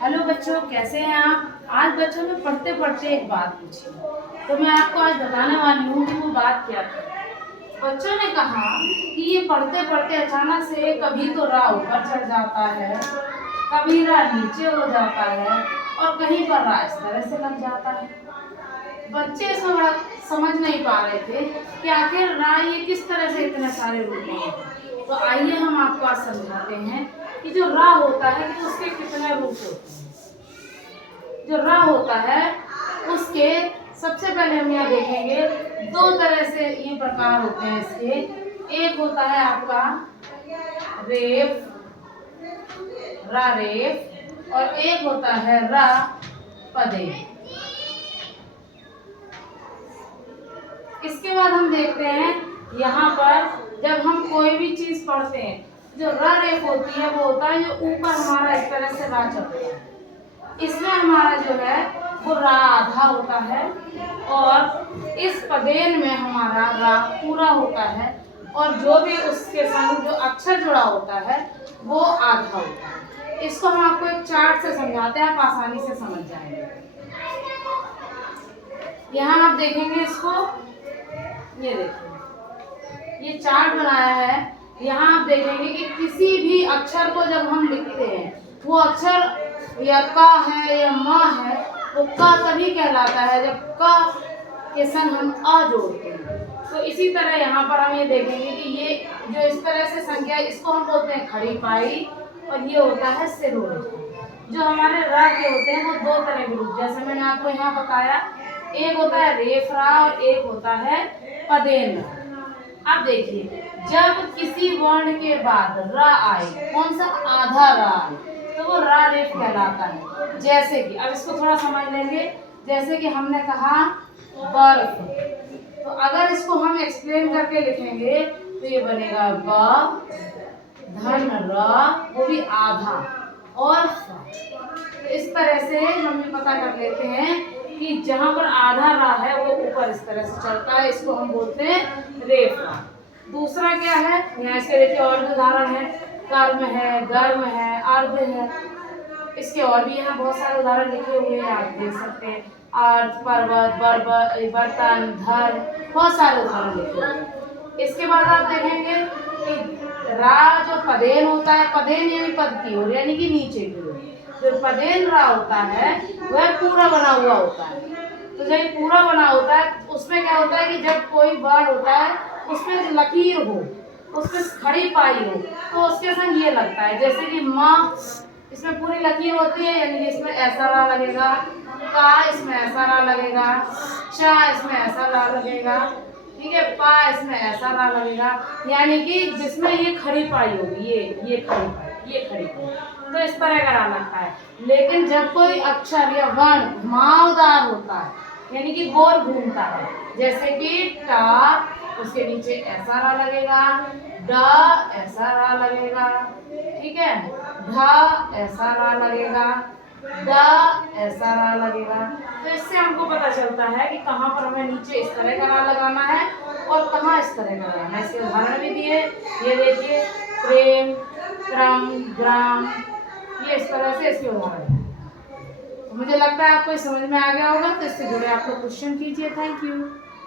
Hello बच्चों, कैसे हैं आप। आज बच्चों ने पढ़ते पढ़ते एक बात पूछी, तो मैं आपको आज बताने वाली हूँ कि वो बात क्या थी। बच्चों ने कहा कि ये पढ़ते पढ़ते अचानक से कभी तो रा ऊपर चढ़ जाता है, कभी रा नीचे हो जाता है और कहीं पर रा इस तरह से लग जाता है। बच्चे इसमें बड़ा समझ नहीं पा रहे थे कि आखिर रा ये किस तरह से इतने सारे रूप हैं। तो आइए हम आपको आज समझाते हैं कि जो रा होता है कि उसके कितने रूप होते हैं। जो रा होता है उसके सबसे पहले हम यहाँ देखेंगे दो तरह से ये प्रकार होते हैं इसके। एक होता है आपका रेफ, रा रेफ, और एक होता है रा पदे। इसके बाद हम देखते हैं यहाँ पर जब हम कोई भी चीज पढ़ते हैं, जो रा रेफ होती है वो होता है जो ऊपर हमारा इस तरह से रा चढ़ता है। इसमें हमारा जो है वो रा आधा होता है और इस पदेन में हमारा रा पूरा होता है और जो भी उसके संग जो अक्षर जुड़ा होता है वो आधा होता है। इसको हम आपको एक चार्ट से समझाते हैं, आप आसानी से समझ जाएंगे। यहाँ आप देखेंगे इसको, ये देखिए ये चार्ट बनाया है। यहाँ आप देखेंगे कि किसी भी अक्षर को जब हम लिखते हैं वो अक्षर या का है या मा है, वो का तभी कहलाता है जब का के संग हम आ जोड़ते हैं। तो इसी तरह यहाँ पर हम ये देखेंगे कि ये जो इस तरह से संख्या है इसको हम बोलते हैं खड़ी पाई और ये होता है सिरोही। जो हमारे रा के होते हैं वो दो तरह के रूप, जैसे मैंने आपको यहाँ बताया, एक होता है रेफ रा और एक होता है पदेन रा। अब देखिए जब किसी वर्ण के बाद रा आए, कौन सा आधा रा आए, तो वो रा रेफ कहलाता है। जैसे कि अब इसको थोड़ा समझ लेंगे, जैसे कि हमने कहा बर्फ, तो अगर इसको हम एक्सप्लेन करके लिखेंगे तो ये बनेगा ब धन र, वो भी आधा, और इस तरह से हम ये पता कर लेते हैं कि जहां पर आधा रा है वो ऊपर इस तरह से चढ़ता है, इसको हम बोलते हैं रेफ रा। दूसरा क्या है, यहाँ इसके देखिए और भी उदाहरण है, कर्म है, गर्म है, अर्ध है। इसके और भी यहाँ बहुत सारे उदाहरण लिखे हुए हैं, आप देख सकते हैं। अर्थ, पर्वत, बर्तन, धर्म, बहुत सारे उदाहरण लिखे हुए हैं। इसके बाद आप देखेंगे कि रा जो पदेन होता है, पदेन यानी पद की ओर यानी कि नीचे की ओर, जो पदेन रा होता है वह पूरा बना हुआ होता है। तो जब ये पूरा बना होता है उसमें क्या होता है कि जब कोई वर्ड होता है उसमें लकीर हो, उसमें खड़ी पाई हो, तो उसके संग ये लगता है। जैसे कि माँ, इसमें पूरी लकीर होती है यानी कि इसमें ऐसा रा लगेगा, का इसमें ऐसा रा लगेगा, चा इसमें ऐसा रा लगेगा, ठीक है, पा इसमें ऐसा रा लगेगा, यानी कि जिसमें ये खड़ी पाई होगी, ये खड़ी पाई, ये खड़ी पाई, तो इस तरह का रा लगता है। लेकिन जब कोई अक्षर या वर्ण घुमावदार होता है यानी कि गोल घूमता है, जैसे कि टा, उसके नीचे ऐसा रा लगेगा, ड ऐसा रा लगेगा, ठीक है, ढ ऐसा रा लगेगा, द ऐसा रा लगेगा। तो इससे हमको पता चलता है कि कहाँ पर हमें नीचे इस तरह का रा लगाना है और कहाँ इस तरह का लगाना है। इसके उदाहरण भी दिए, ये देखिए प्रेम, क्रम, ग्राम, ये इस तरह से इसके उदाहरण है। मुझे लगता है आपको समझ में आ गया होगा, तो इससे जुड़े आप लोग क्वेश्चन कीजिए। Thank you.